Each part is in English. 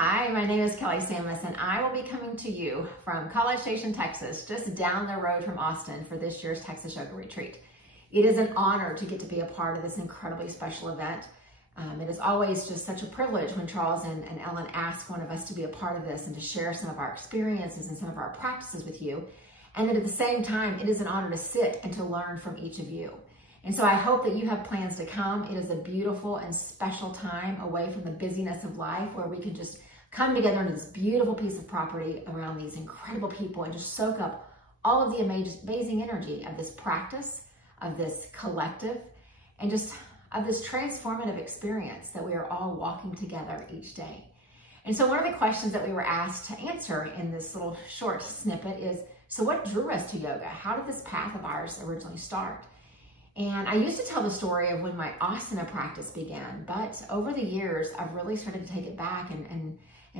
Hi, my name is Kelli Sammis, and I will be coming to you from College Station, Texas, just down the road from Austin for this year's Texas Yoga Retreat. It is an honor to get to be a part of this incredibly special event. It is always just such a privilege when Charles and Ellen ask one of us to be a part of this and to share some of our experiences and some of our practices with you. And then at the same time, it is an honor to sit and to learn from each of you. And so I hope that you have plans to come. It is a beautiful and special time away from the busyness of life where we can just come together into this beautiful piece of property around these incredible people and just soak up all of the amazing energy of this practice, of this collective, and just of this transformative experience that we are all walking together each day. And so one of the questions that we were asked to answer in this little short snippet is, so what drew us to yoga? How did this path of ours originally start? And I used to tell the story of when my asana practice began, but over the years, I've really started to take it back and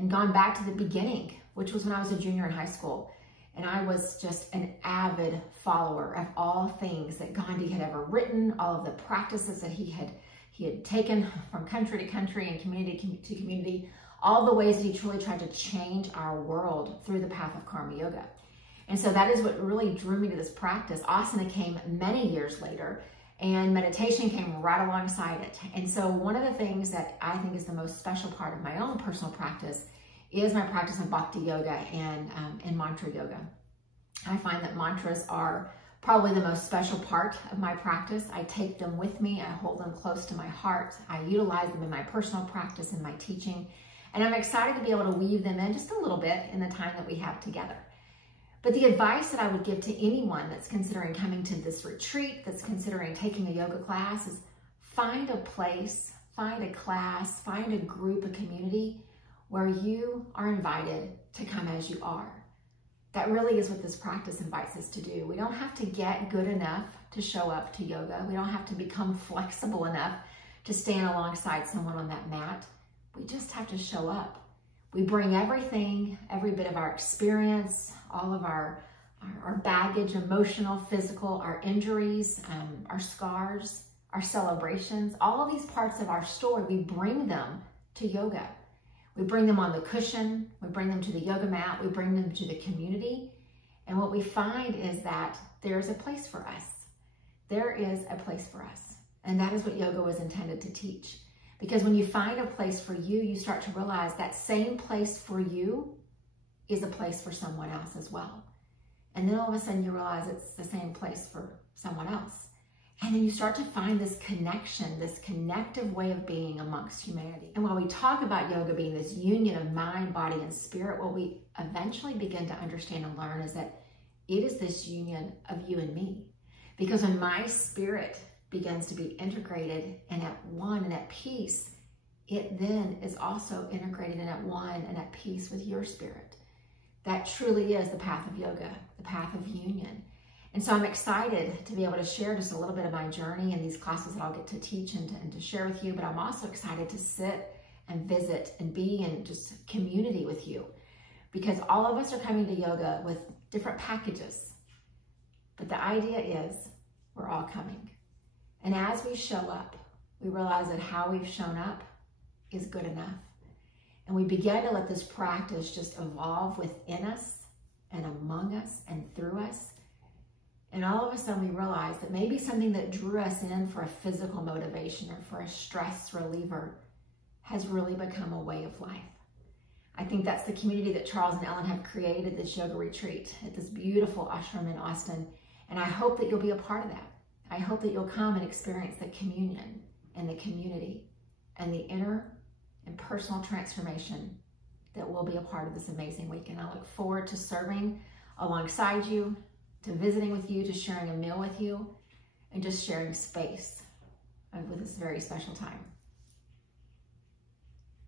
gone back to the beginning, which was when I was a junior in high school. And I was just an avid follower of all things that Gandhi had ever written, all of the practices that he had taken from country to country and community to community, all the ways that he truly tried to change our world through the path of karma yoga. And so that is what really drew me to this practice. Asana came many years later, and meditation came right alongside it. And so one of the things that I think is the most special part of my own personal practice is my practice of bhakti yoga and mantra yoga. I find that mantras are probably the most special part of my practice. I take them with me. I hold them close to my heart. I utilize them in my personal practice and my teaching. And I'm excited to be able to weave them in just a little bit in the time that we have together. But the advice that I would give to anyone that's considering coming to this retreat, that's considering taking a yoga class, is find a place, find a class, find a group, a community where you are invited to come as you are. That really is what this practice invites us to do. We don't have to get good enough to show up to yoga. We don't have to become flexible enough to stand alongside someone on that mat. We just have to show up. We bring everything, every bit of our experience, all of our baggage, emotional, physical, our injuries, our scars, our celebrations, all of these parts of our story, we bring them to yoga. We bring them on the cushion, we bring them to the yoga mat, we bring them to the community. And what we find is that there's a place for us. There is a place for us. And that is what yoga was intended to teach. Because when you find a place for you, you start to realize that same place for you is a place for someone else as well. And then all of a sudden you realize it's the same place for someone else. And then you start to find this connection, this connective way of being amongst humanity. And while we talk about yoga being this union of mind, body, and spirit, what we eventually begin to understand and learn is that it is this union of you and me. Because when my spirit begins to be integrated and at one and at peace, it then is also integrated and at one and at peace with your spirit. That truly is the path of yoga, the path of union. And so I'm excited to be able to share just a little bit of my journey in these classes that I'll get to teach and to share with you, but I'm also excited to sit and visit and be in just community with you, because all of us are coming to yoga with different packages. But the idea is we're all coming. And as we show up, we realize that how we've shown up is good enough. And we begin to let this practice just evolve within us and among us and through us. And all of a sudden we realize that maybe something that drew us in for a physical motivation or for a stress reliever has really become a way of life. I think that's the community that Charles and Ellen have created, this yoga retreat at this beautiful ashram in Austin. And I hope that you'll be a part of that. I hope that you'll come and experience the communion and the community and the inner and personal transformation that will be a part of this amazing week. And I look forward to serving alongside you, to visiting with you, to sharing a meal with you, and just sharing space with this very special time.